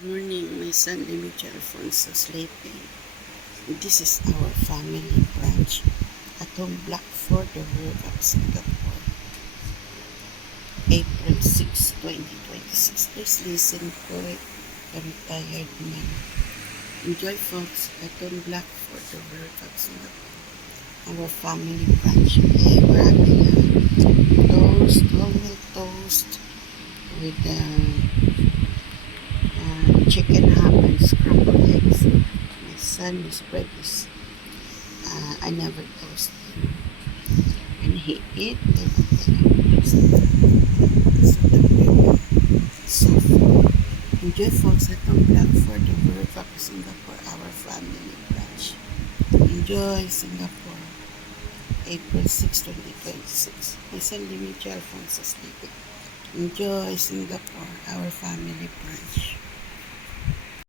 Good morning, my son Dimitri Alfonso sleeping. This is our family branch at home block for the World of Singapore, April 6, 2026. Please listen for the retired man. Enjoy folks at home block for the World of Singapore, our family branch. Okay, we're having a toast, whole milk toast with chicken ham and scrambled eggs. My son's bread is I never toast him. When he eat, then I toast so the bread soft. Enjoy folks at home black for the World Cup Singapore, our family branch. Enjoy Singapore, April 6, 2026. My son Dimitri Alfonso speaking. Enjoy Singapore, our family branch.